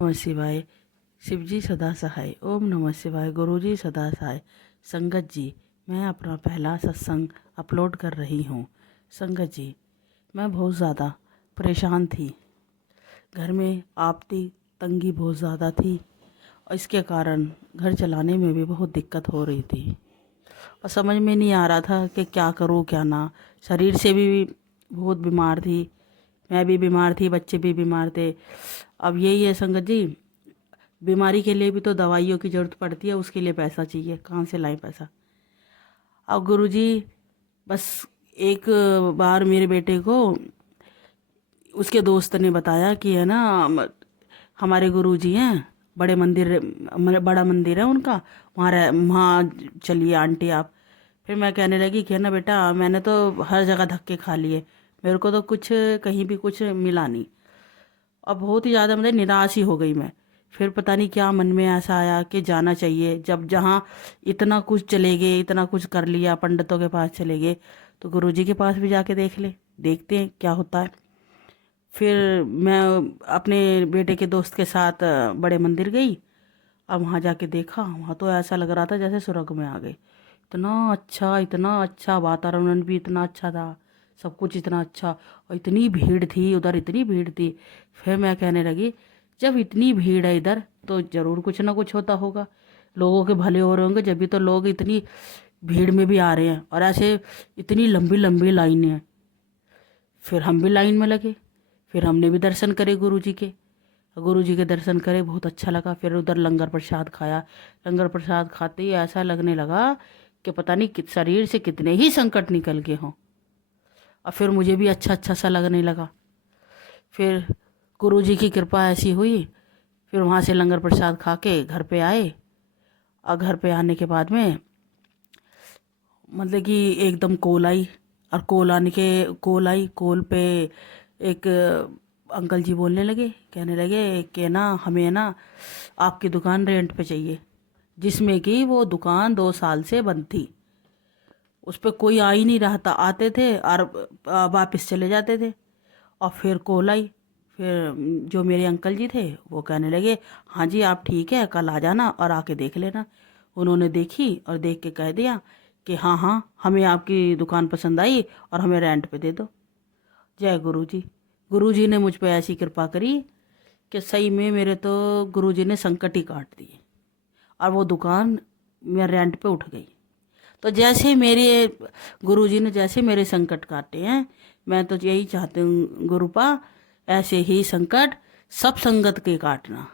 नमः शिवाय। शिवजी सदा सहाय। ओम नमः शिवाय। गुरुजी सदा सहाय। संगत जी, मैं अपना पहला सत्संग अपलोड कर रही हूँ। संगत जी, मैं बहुत ज़्यादा परेशान थी। घर में आपदी तंगी बहुत ज़्यादा थी और इसके कारण घर चलाने में भी बहुत दिक्कत हो रही थी और समझ में नहीं आ रहा था कि क्या करूँ क्या ना। शरीर से भी बहुत बीमार थी, मैं भी बीमार थी, बच्चे भी बीमार थे। अब यही है संगत जी, बीमारी के लिए भी तो दवाइयों की ज़रूरत पड़ती है, उसके लिए पैसा चाहिए, कहाँ से लाएं पैसा। अब गुरुजी, बस एक बार मेरे बेटे को उसके दोस्त ने बताया कि है ना, हमारे गुरुजी हैं, बड़े मंदिर, बड़ा मंदिर है उनका, वहाँ चलिए आंटी आप। फिर मैं कहने लगी कि है ना बेटा, मैंने तो हर जगह धक्के खा लिए, मेरे को तो कुछ कहीं भी कुछ मिला नहीं। अब बहुत ही ज़्यादा मतलब निराश ही हो गई मैं। फिर पता नहीं क्या मन में ऐसा आया कि जाना चाहिए, जब जहाँ इतना कुछ चले गए, इतना कुछ कर लिया, पंडितों के पास चले गए, तो गुरुजी के पास भी जाके देखते हैं क्या होता है। फिर मैं अपने बेटे के दोस्त के साथ बड़े मंदिर गई। अब वहाँ जाके देखा, वहाँ तो ऐसा लग रहा था जैसे स्वर्ग में आ गए। इतना अच्छा वातावरण भी इतना अच्छा था, सब कुछ इतना अच्छा, और इतनी भीड़ थी उधर, इतनी भीड़ थी। फिर मैं कहने लगी, जब इतनी भीड़ है इधर तो ज़रूर कुछ ना कुछ होता होगा, लोगों के भले हो रहे होंगे, जब भी तो लोग इतनी भीड़ में भी आ रहे हैं और ऐसे इतनी लंबी लंबी लाइनें हैं। फिर हम भी लाइन में लगे, फिर हमने भी दर्शन करे गुरुजी के। गुरुजी के दर्शन करे, बहुत अच्छा लगा। फिर उधर लंगर प्रसाद खाया। लंगर प्रसाद खाते ही ऐसा लगने लगा कि पता नहीं शरीर से कितने ही संकट निकल गए हों। और फिर मुझे भी अच्छा अच्छा सा लगने लगा। फिर गुरुजी की कृपा ऐसी हुई, फिर वहाँ से लंगर प्रसाद खा के घर पे आए। और घर पे आने के बाद में मतलब कि एकदम कोल आई। और कोल आने के कोल आई, कोल पे एक अंकल जी बोलने लगे, कहने लगे कि ना हमें ना आपकी दुकान रेंट पे चाहिए, जिसमें कि वो दुकान 2 साल से बंद थी। उस पर कोई आ ही नहीं रहा था, आते थे और वापस चले जाते थे। और फिर कॉल आई। फिर जो मेरे अंकल जी थे वो कहने लगे, हाँ जी आप ठीक है, कल आ जाना और आके देख लेना। उन्होंने देखी और देख के कह दिया कि हाँ हाँ, हमें आपकी दुकान पसंद आई और हमें रेंट पे दे दो। जय गुरु जी। गुरु जी ने मुझ पे ऐसी कृपा करी कि सही में मेरे तो गुरु जी ने संकट ही काट दिए और वो दुकान मेरे रेंट पे उठ गई। तो जैसे मेरे गुरुजी ने जैसे मेरे संकट काटे हैं, मैं तो यही चाहती हूँ गुरुपा, ऐसे ही संकट सब संगत के काटना।